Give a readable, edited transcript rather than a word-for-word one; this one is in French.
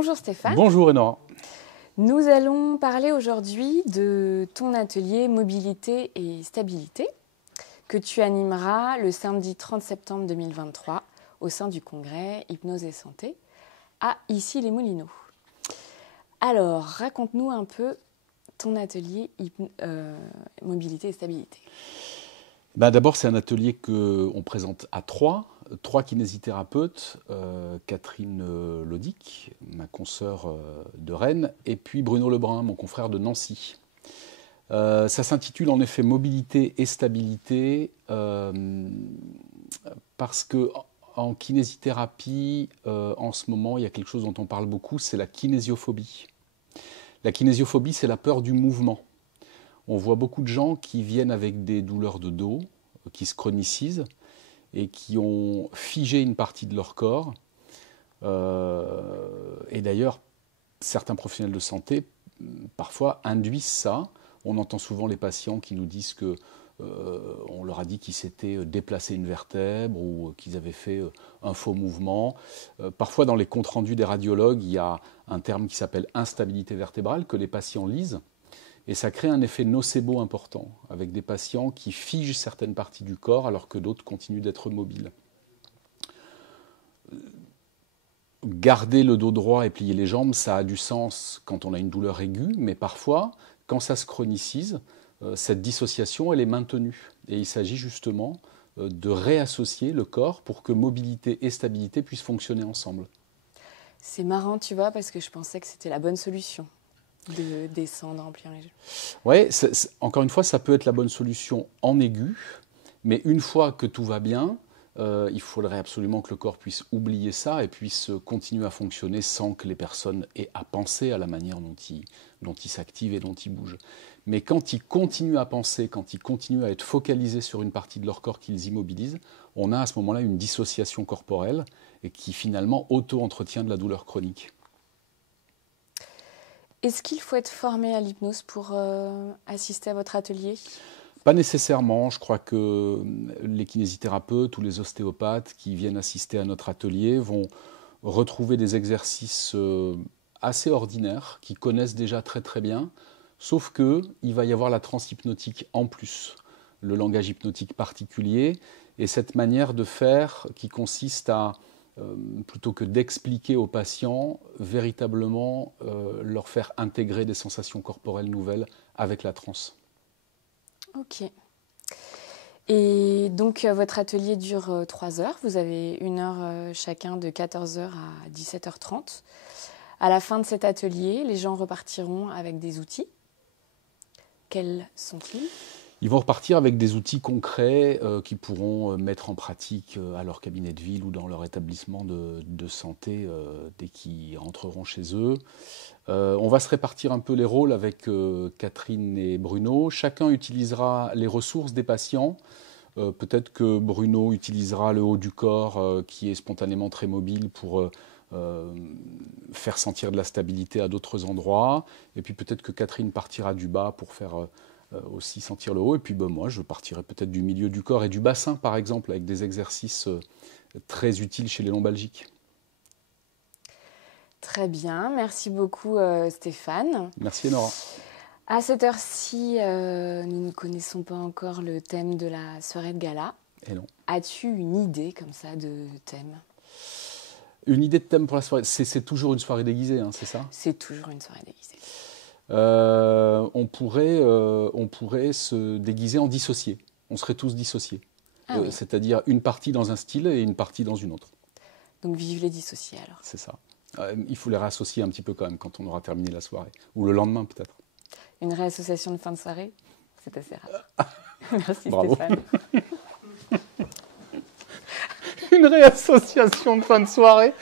Bonjour Stéphane. Bonjour Enora. Nous allons parler aujourd'hui de ton atelier mobilité et stabilité que tu animeras le samedi 30 septembre 2023 au sein du congrès Hypnose et Santé à Issy-les-Moulineaux. Alors, raconte-nous un peu ton atelier mobilité et stabilité. D'abord, c'est un atelier qu'on présente à trois kinésithérapeutes, Catherine Lodic, ma consoeur de Rennes, et puis Bruno Lebrun, mon confrère de Nancy. Ça s'intitule en effet Mobilité et stabilité parce qu'en kinésithérapie, en ce moment, il y a quelque chose dont on parle beaucoup, c'est la kinésiophobie. La kinésiophobie, c'est la peur du mouvement. On voit beaucoup de gens qui viennent avec des douleurs de dos, qui se chronicisent et qui ont figé une partie de leur corps. Et d'ailleurs, certains professionnels de santé, parfois, induisent ça. On entend souvent les patients qui nous disent que on leur a dit qu'ils s'étaient déplacé une vertèbre ou qu'ils avaient fait un faux mouvement. Parfois, dans les comptes rendus des radiologues, il y a un terme qui s'appelle instabilité vertébrale que les patients lisent. Et ça crée un effet nocebo important, avec des patients qui figent certaines parties du corps alors que d'autres continuent d'être mobiles. Garder le dos droit et plier les jambes, ça a du sens quand on a une douleur aiguë, mais parfois, quand ça se chronicise, cette dissociation, elle est maintenue. Et il s'agit justement de réassocier le corps pour que mobilité et stabilité puissent fonctionner ensemble. C'est marrant, tu vois, parce que je pensais que c'était la bonne solution de descendre en pliant les jambes. Oui, encore une fois, ça peut être la bonne solution en aigu, mais une fois que tout va bien, il faudrait absolument que le corps puisse oublier ça et puisse continuer à fonctionner sans que les personnes aient à penser à la manière dont il s'active et dont il bouge. Mais quand ils continuent à penser, quand ils continuent à être focalisés sur une partie de leur corps qu'ils immobilisent, on a à ce moment-là une dissociation corporelle et qui finalement auto-entretient de la douleur chronique. Est-ce qu'il faut être formé à l'hypnose pour assister à votre atelier ? Pas nécessairement. Je crois que les kinésithérapeutes ou les ostéopathes qui viennent assister à notre atelier vont retrouver des exercices assez ordinaires, qu'ils connaissent déjà très très bien, sauf qu'il va y avoir la transhypnotique en plus, le langage hypnotique particulier, et cette manière de faire qui consiste à, plutôt que d'expliquer aux patients, véritablement leur faire intégrer des sensations corporelles nouvelles avec la transe. Ok. Et donc, votre atelier dure 3 heures. Vous avez 1 heure chacun de 14h à 17h30. À la fin de cet atelier, les gens repartiront avec des outils. Quels sont-ils ? Ils vont repartir avec des outils concrets qu'ils pourront mettre en pratique à leur cabinet de ville ou dans leur établissement de santé dès qu'ils rentreront chez eux. On va se répartir un peu les rôles avec Catherine et Bruno. Chacun utilisera les ressources des patients. Peut-être que Bruno utilisera le haut du corps qui est spontanément très mobile pour faire sentir de la stabilité à d'autres endroits. Et puis peut-être que Catherine partira du bas pour faire aussi sentir le haut. Et puis moi, je partirai peut-être du milieu du corps et du bassin, par exemple, avec des exercices très utiles chez les lombalgiques. Très bien, merci beaucoup Stéphane. Merci Enora. À cette heure-ci, nous ne connaissons pas encore le thème de la soirée de gala. Et non. As-tu une idée comme ça de thème ? Une idée de thème pour la soirée, c'est toujours une soirée déguisée, hein, c'est ça ? C'est toujours une soirée déguisée. On pourrait se déguiser en dissociés. On serait tous dissociés. Oui. C'est-à-dire une partie dans un style et une partie dans une autre. Donc vive les dissociés alors. C'est ça. Il faut les réassocier un petit peu quand même quand on aura terminé la soirée. Ou le lendemain peut-être. Une réassociation de fin de soirée, c'est assez rare. Merci Bravo. Stéphane. Une réassociation de fin de soirée.